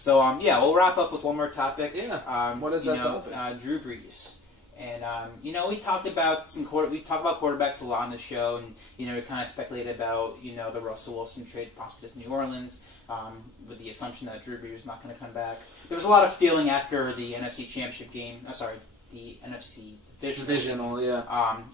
So we'll wrap up with one more topic. Yeah. What is that topic? Drew Brees. And we talked about quarterbacks a lot on the show, and we kind of speculated about the Russell Wilson trade possibly to New Orleans, with the assumption that Drew Bree was not going to come back. There was a lot of feeling after the NFC Championship game. The NFC Divisional. Yeah.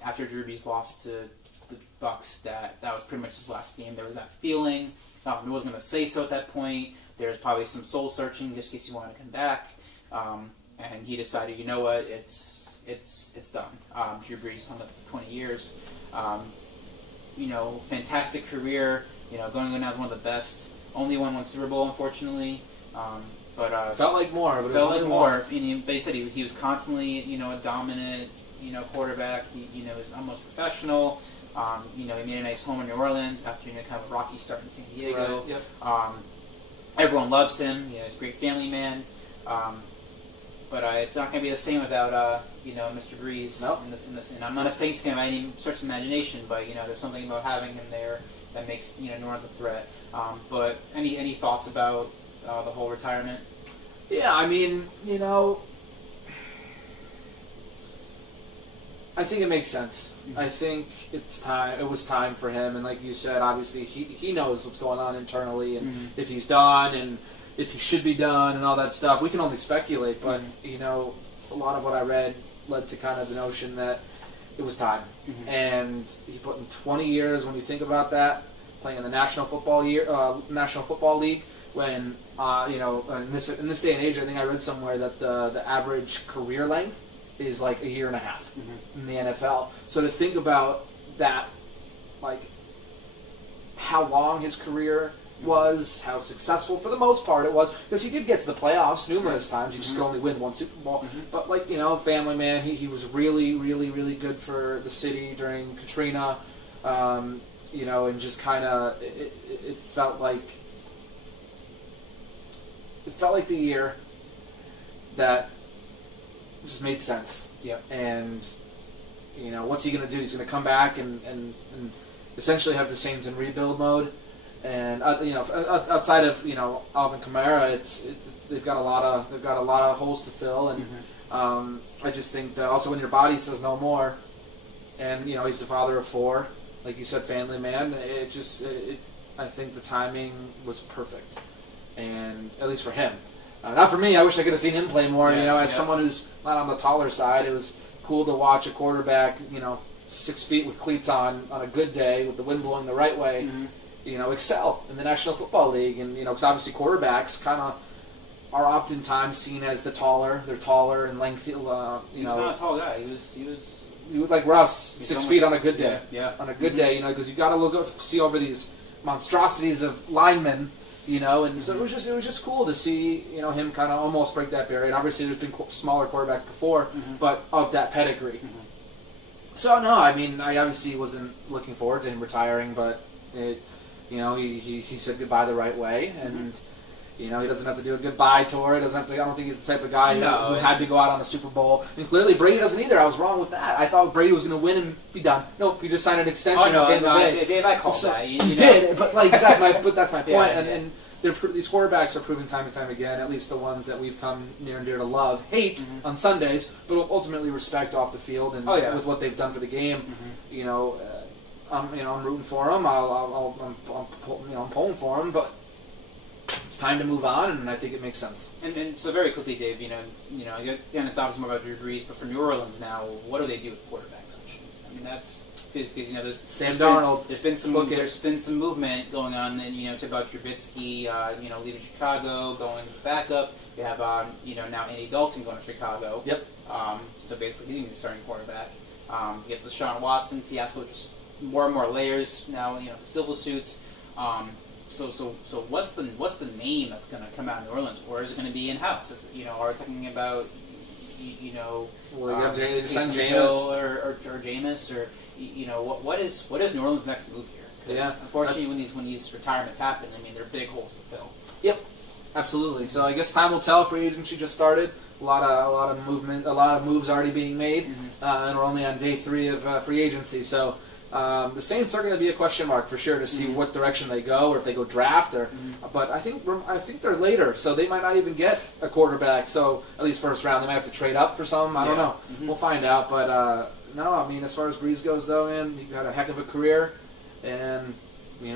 After Drew Brees lost to the Bucs, that was pretty much his last game. There was that feeling. He wasn't going to say so at that point. There was probably some soul searching just in case he wanted to come back, and he decided, you know what, it's done. Drew Brees hung up 20 years. Fantastic career. Going on as one of the best. Only won one Super Bowl, unfortunately. But felt like more. But felt like more. But he said he was constantly, a dominant, quarterback. He, was almost professional. He made a nice home in New Orleans after kind of a rocky start in San Diego. Right. Yep. Everyone loves him. He's a great family man. But it's not going to be the same without Mr. Brees. Nope. In this, and I'm not a Saints fan by any sorts of imagination, but there's something about having him there that makes New Orleans a threat. But any thoughts about the whole retirement? Yeah, I mean, I think it makes sense. Mm-hmm. I think it's time. It was time for him, and like you said, obviously he knows what's going on internally, and mm-hmm. if he's done, and if he should be done, and all that stuff. We can only speculate, but mm-hmm. A lot of what I read led to kind of the notion that it was time. Mm-hmm. And he put in 20 years. When you think about that, playing in the National Football League, when in this day and age, I think I read somewhere that the average career length is like a year and a half mm-hmm. in the NFL. So to think about that, like how long his career was, how successful for the most part it was, because he did get to the playoffs numerous times. He just mm-hmm. could only win one Super Bowl. Mm-hmm. But family man, he was really, really, really good for the city during Katrina. And just kind of it felt like the year that just made sense. Yeah. And what's he going to do? He's going to come back and essentially have the Saints in rebuild mode. And outside of Alvin Kamara, they've got a lot of holes to fill, and mm-hmm. I just think that also when your body says no more, and he's the father of 4, like you said, family man. I think the timing was perfect, and at least for him, not for me. I wish I could have seen him play more. As someone who's not on the taller side, it was cool to watch a quarterback, 6 feet with cleats on a good day with the wind blowing the right way. Mm-hmm. Excel in the National Football League, and because obviously quarterbacks kind of are oftentimes seen as they're taller and lengthy. He's not a tall guy. He was like Russ, 6 feet on a good day. Yeah. On a good mm-hmm. day, because you got to see over these monstrosities of linemen, and mm-hmm. so it was just cool to see him kind of almost break that barrier. And obviously, there's been smaller quarterbacks before, mm-hmm. but of that pedigree. Mm-hmm. So no, I mean, I obviously wasn't looking forward to him retiring, but it. He said goodbye the right way, and mm-hmm. he doesn't have to do a goodbye tour. He doesn't have to. I don't think he's the type of guy who had to go out on a Super Bowl. And clearly Brady doesn't either. I was wrong with that. I thought Brady was going to win and be done. Nope, he just signed an extension. Dave, I called that. You did, but that's my point. Yeah, and these quarterbacks are proving time and time again, at least the ones that we've come near and dear to love, hate mm-hmm. on Sundays, but ultimately respect off the field and with what they've done for the game. Mm-hmm. I'm rooting for him. I'm pulling for him, but it's time to move on, and I think it makes sense. And so very quickly, Dave, again, it's obviously more about Drew Brees, but for New Orleans now, what do they do with the quarterback position? I mean, that's because there's Sam Darnold. There's been some movement going on, and to about Trubisky, leaving Chicago, going as backup. You have now Andy Dalton going to Chicago. Yep. So basically, he's going to be the starting quarterback. You get the Deshaun Watson fiasco, just more and more layers now. The civil suits. So what's the name that's going to come out of New Orleans, or is it going to be in house? Are we talking about well, you have to sign Jameis or Jameis, or what is New Orleans' next move here? Because unfortunately, when these retirements happen, I mean, they're big holes to fill. Yep, absolutely. So I guess time will tell. Free agency just started. A lot of movement, a lot of moves already being made, and we're only on day 3 of free agency. So The Saints are going to be a question mark for sure to see what direction they go, or if they go draft, or. But I think they're later, so they might not even get a quarterback. So at least first round, they might have to trade up for some. I don't know. We'll find out. But no, I mean, as far as Brees goes, though, man, he had a heck of a career, and in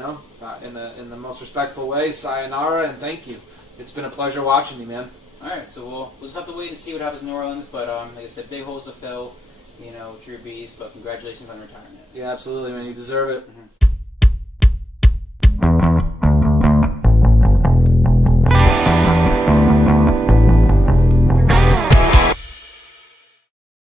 the most respectful way, sayonara and thank you. It's been a pleasure watching you, man. All right, so we'll just have to wait and see what happens in New Orleans. But like I said, big holes to fill. Drew Brees, but congratulations on retirement. Yeah, absolutely, man. You deserve it.